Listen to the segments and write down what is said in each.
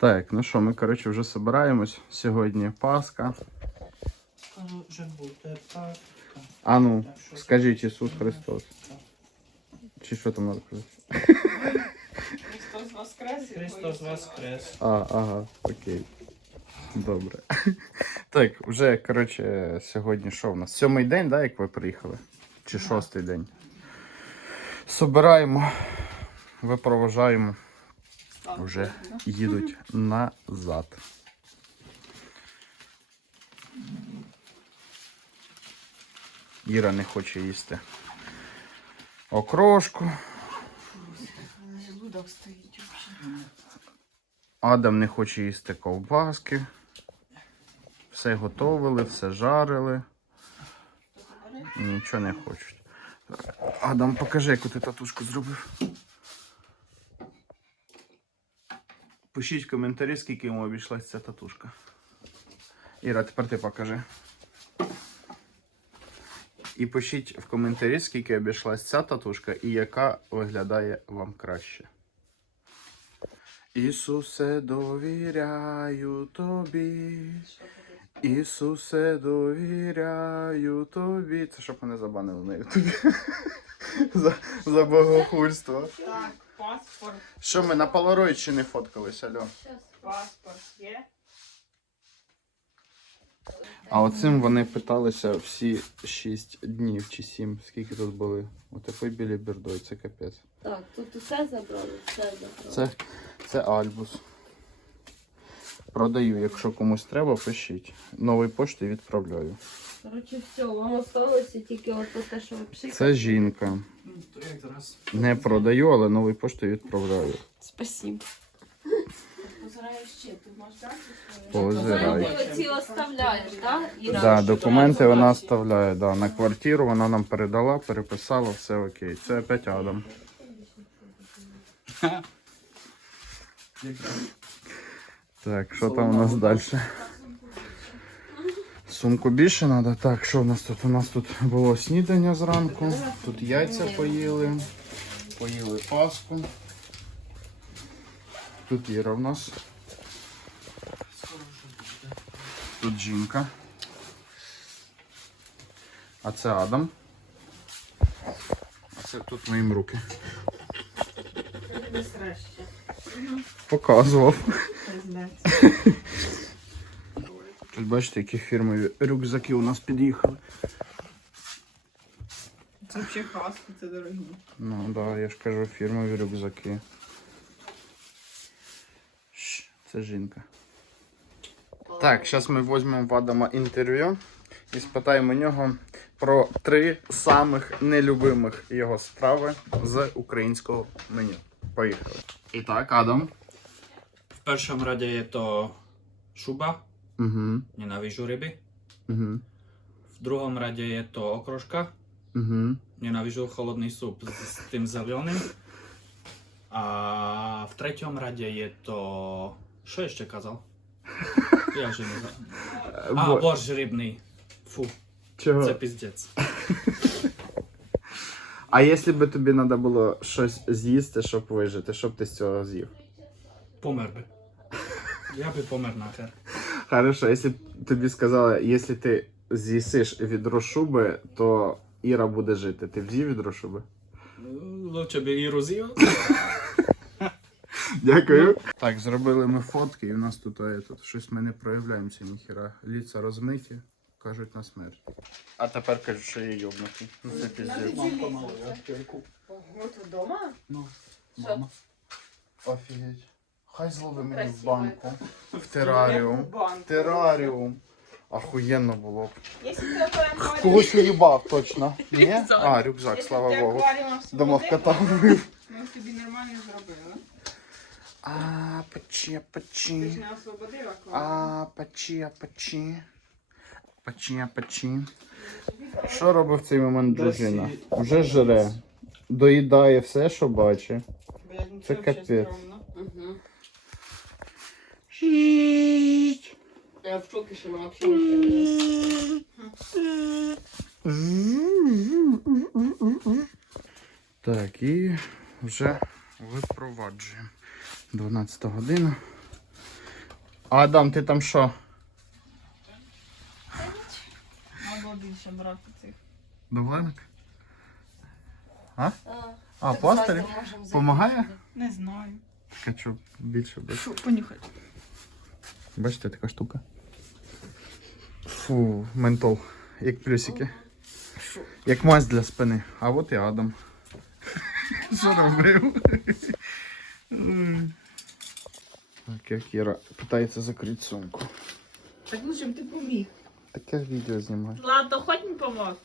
Так, ну що, ми, коротше, вже збираємось. Сьогодні Пасха. Скажу, że буде Пасха. А ну, скажіть Ісус Христос. Чи що там треба казати? Христос Воскрес. Христос Воскрес. А, ага, окей. Добре. Так, вже, коротше, сьогодні що в нас? Сьомий день, да, як ви приїхали? Чи шостий день? Собираємо, випроважаємо, вже їдуть назад. Іра не хоче їсти окрошку. Желудок стоїть. Адам не хоче їсти ковбаски. Все готовили, все жарили. Нічого не хочуть. Адам, покажи, яку ти татушку зробив. Пишіть в коментарі, скільки йому обійшлася ця татушка. Іра, тепер ти покажи. І пишіть в коментарі, скільки обійшлася ця татушка і яка виглядає вам краще. Ісусе, довіряю тобі. Ісусе, довіряю тобі. Це щоб мене забанили на ютубі. за, за богохульство. Так, паспорт. Що ми на Polaroid чи не фоткались, алло? Паспорт є. А оцим вони питалися всі 6 днів чи 7, скільки тут були. Отакий білі бірдой, це капець. Так, тут усе забрали, все забрали. Це, це Альбус. Продаю, якщо комусь треба, пишіть. Новий поштою відправляю. Коротше, все, вам осталося тільки от те, що ви пшикали. Це жінка. Не продаю, але новий поштою відправляю. Спасибо. Позираєш ще, ти можеш дати своє? Позирай. Ти оці оставляєш, так? Так, да, документи вона оставляє. Да. На квартиру вона нам передала, переписала, все окей. Це опять Адам. Так, що там у нас далі? Сумку більше треба. Так, що в нас тут? У нас тут було снідання зранку. Тут яйця поїли. Поїли паску. Тут Іра в нас. Тут жінка. А це Адам. А це тут моїм руки. Показував. Тут бачите, які фірмові рюкзаки у нас під'їхали. Це взагалі хаски, це дорогі. Ну так, да, я ж кажу, фірмові рюкзаки. Щ, Це жінка. Так, зараз ми візьмемо в Адама інтерв'ю і спитаємо у нього про три самих нелюбимих його страви з українського меню. Поїхали. І так, Адам. Першому раді є то шуба, Угу. ненавижу риби. Угу. В другому раді є то окрошка, Угу. ненавижу холодний суп з, з тим зеленим. А в третьому раді є то... Що я ще казав? Я вже не знаю. А, борщ рибний. Фу, Чого? це піздець. А якщо б тобі треба було щось з'їсти, щоб вижити, що б ти з цього з'їв? Помер би. Я би помер нахер. Хорошо, якщо б тобі сказали, якщо ти з'їсиш відро шуби, то Іра буде жити. Ти б з'їв відро шуби? Лучше би і розів. Дякую. Так, зробили ми фотки, і в нас тут, тут щось ми не проявляємося, ніхіра. Ліца розмиті, кажуть на смерть. А тепер кажуть, що я йобнутий. Ну це піздець. Ого, ти вдома? Ну, мама. Офігеть. Хай злови мені в Красиво банку. В тераріум. Банк. Тераріум. Охуєнно було б. Якщо ти акваріум Когось уїбав точно. Ні? Рюкзак. А, рюкзак, слава Богу. Думав, кота вбив. Ми тобі нормально зробили. А, печі, Ти ж печі. не освободив акваріум. А, печі, печі. Печі, печі. Що робить в цей момент дружина? Вже жре. Доїдає все, що бачить. Блядь, ну це вообще капець. стрьомно. Я в шокі, що вона взагалі не Так, і вже випроваджуємо. 12 година. Адам, ти там що? Або більше брати цих. Довленик? А? А, А, пластирі? Помагає? Не знаю. Хочу більше. Фу, понюхати. Бачите, така штука. Фу, ментол. Як плюсики. Як мазь для спини. А от і Адам. Що робив? Так, як Іра питається закрити сумку. Так лучше б ти поміг. Таке відео знімаю. Ладно, хоч не помог.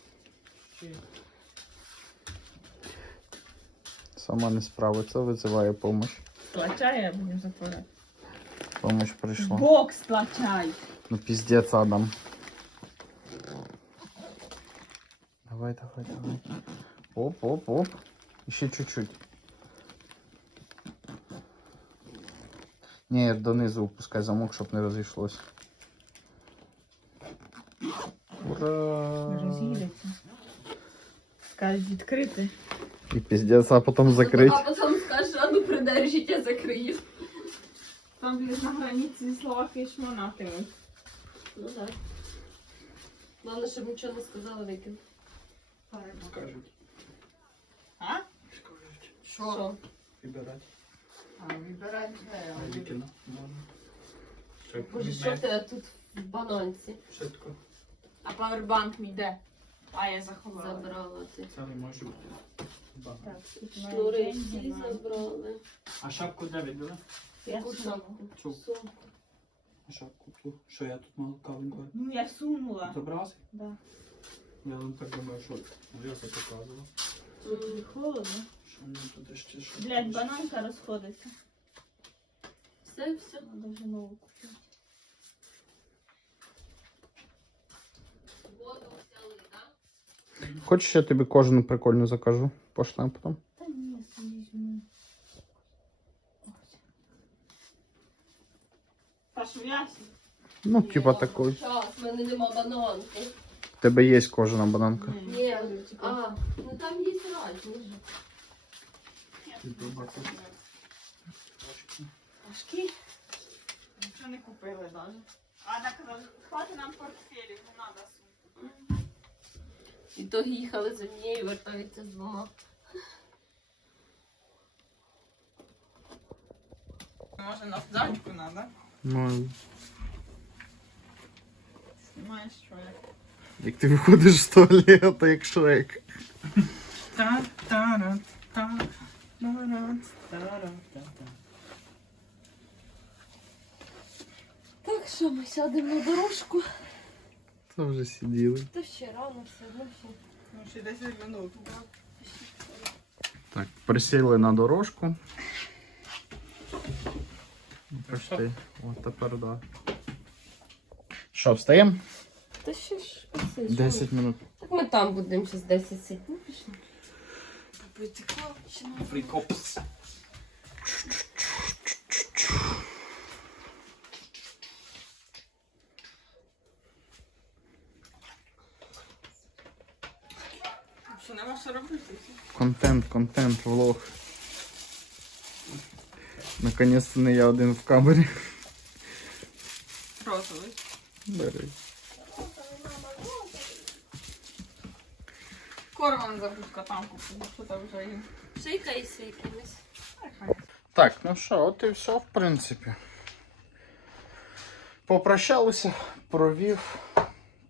Сама не справиться, визиває допомогу. Плачай, я будем заправляти. Помощь прийшла. Бокс плачай. Ну пиздец, Адам. Давай, давай, давай. Оп, оп, оп. Еще чуть-чуть. Не, донизу опускай замок, щоб не розійшлось. Ура! Роз'їдеться. Скажуть відкрити. І пиздец, а потім закрить. А потім скажеш, а ну придержіть, я закрию. Там десь на границі зі Словакією шмонатимуть. Ну так. Головне, щоб нічого не сказала викинь. Скажуть. А? Що? Вибирать. А, вибирати Викину. Боже, що в тебе тут в бананці Швидко. А павербанк мій де? А, я заховала. забрала ти? Це не може бути. Так, Шнури всі забрали. А шапку де відбила? Я сунула. Цю. Сумку. Шапку цю. Що я тут мав кавеньку? Ну, я сунула. Забрався? Да. Я вам так думаю, що я це показував. Тут холодно. Що мені туди ще що? Блять, бананка розходиться. Все, все. Надо вже нову купити. Хочеш, я тобі кожну прикольну закажу? Пошлем потім. Та ні, сам візьму. Ось. Ж. Ну, типа такой. Час, в мене нема бананки. В тебе є кожна бананка. Ні, а, ну там є разниця. Важкі? Нічого не купили навіть. А так хватить нам портфелів, не треба сумку. І то їхали з однією, вертаються з двома. Може на здачку треба? Ну, Знімаєш що як. ти виходиш з туалету, як шрек. Так що ми сядемо на дорожку? Це вже сиділи. Та ще рано, все одно ще. Ну, ще 10 минут. Так, присіли на дорожку. Почти. От тепер да. Що, встаємо? Та ще ж оце, що 10 ми? минут. Так ми там будемо зараз 10 сидіти. Ну, пішли. Попити кофе. Фрікопс. Що нема що робити? Контент, контент, влог. Наконець-то не я один в камері. Розовий. Бери. Корман забудь котам купити, що там вже є. Шийка і якимось. Так, ну що, от і все, в принципі. Попрощалися, провів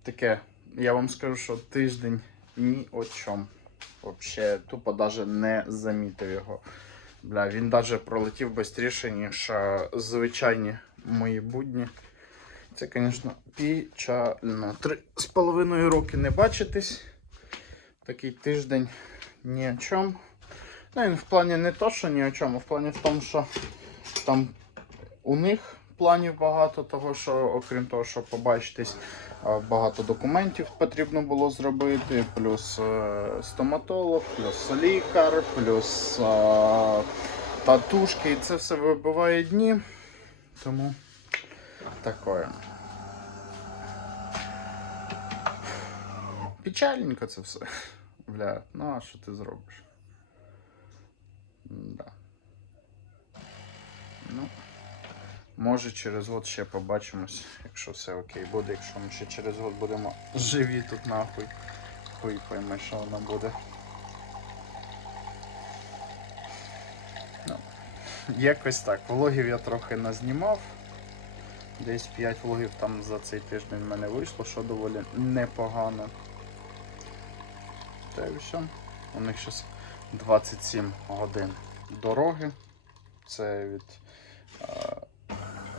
таке, я вам скажу, що тиждень ні о чому. Вообще, тупо даже не замітив його. Бля, він навіть пролетів швидше, ніж е, звичайні мої будні. Це, звісно, печально. Три з половиною роки не бачитись. Такий тиждень ні о чому. Ну, він в плані не то, що ні о чому, в плані в тому, що там у них планів багато, того, що, окрім того, що побачитись, багато документів потрібно було зробити, плюс е, стоматолог, плюс лікар, плюс е, татушки, і це все вибиває дні. Тому такое. Печальненько це все. Бля, ну а що ти зробиш? Да. Ну, Може через год ще побачимось, якщо все окей буде. Якщо ми ще через год будемо живі тут нахуй. Хуй пойми, що воно буде. Ну, якось так. Влогів я трохи назнімав. Десь 5 влогів там за цей тиждень в мене вийшло, що доволі непогано. Та й все. У них зараз 27 годин дороги. Це від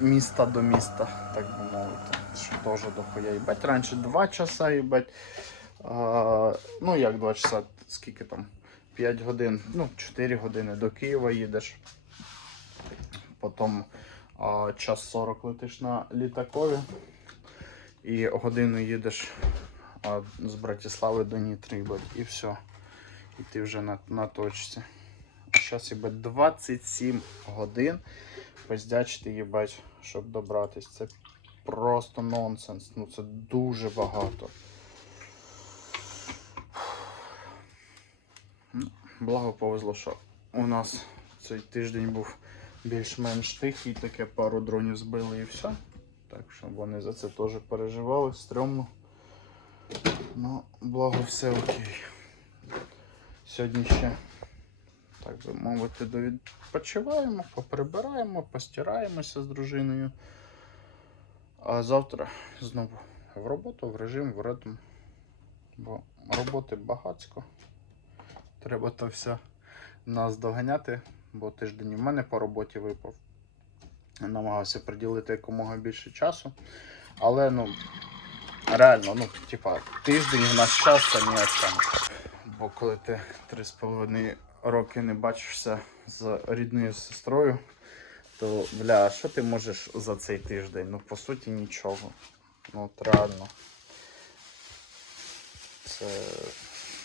міста до міста, так би мовити. Що теж дохуя. Їбать, раніше 2 часа, їбать. Е, ну як 2 часа, скільки там? 5 годин, ну 4 години до Києва їдеш. Потім а, час 40 летиш на літакові і годину їдеш а, з Братислави до Нітри, і все. І ти вже на, на точці. Зараз їбать 27 годин пиздячити, їбать, щоб добратись. Це просто нонсенс. Ну це дуже багато. Ну, Благо повезло, що у нас цей тиждень був більш-менш тихий, таке пару дронів збили і все. Так що вони за це теж переживали, стрьомно. Ну, благо все окей. Сьогодні ще, так би мовити, довідпочиваємо, поприбираємо, постираємося з дружиною. А завтра знову в роботу, в режим, в ритм. Бо роботи багатсько. Треба то все нас доганяти, бо тиждень у мене по роботі випав. Намагався приділити якомога більше часу. Але ну, реально, ну, типа, тиждень в наш час це не останеться. Бо коли ти 3,5 роки не бачишся з рідною сестрою, то бля, що ти можеш за цей тиждень? Ну, по суті, нічого. Ну, от реально. Це.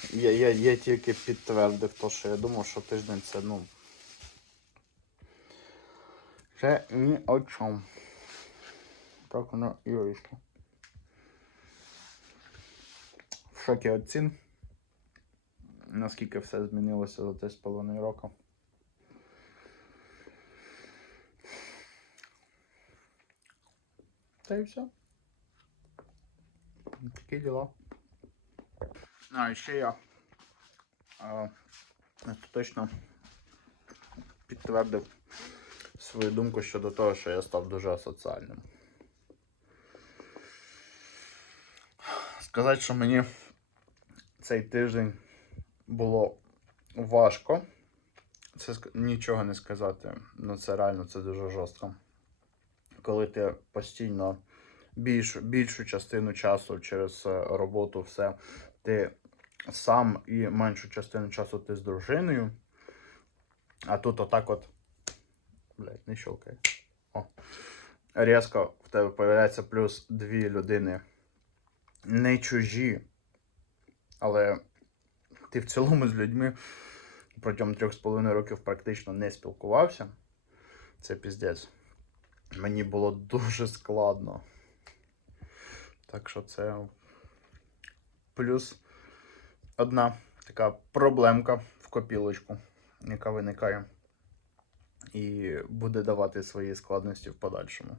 Я, я, я тільки підтвердив те, що я думав, що тиждень це, ну. Це ні о чому. Так воно і вийшло. В шокі від цін. Наскільки все змінилося за 3,5 року. Та і все. Такі діла. А, і ще я остаточно підтвердив свою думку щодо того, що я став дуже асоціальним. Сказати, що мені цей тиждень було важко. Це нічого не сказати. Ну це реально це дуже жорстко. Коли ти постійно більш, більшу частину часу через е, роботу все ти сам і меншу частину часу ти з дружиною. А тут отак от. Блять, не щелкає. О. Різко в тебе появляється плюс дві людини. Не чужі. Але ти в цілому з людьми протягом трьох з половиною років практично не спілкувався. Це піздець. Мені було дуже складно. Так що це плюс одна така проблемка в копілочку, яка виникає, і буде давати свої складності в подальшому.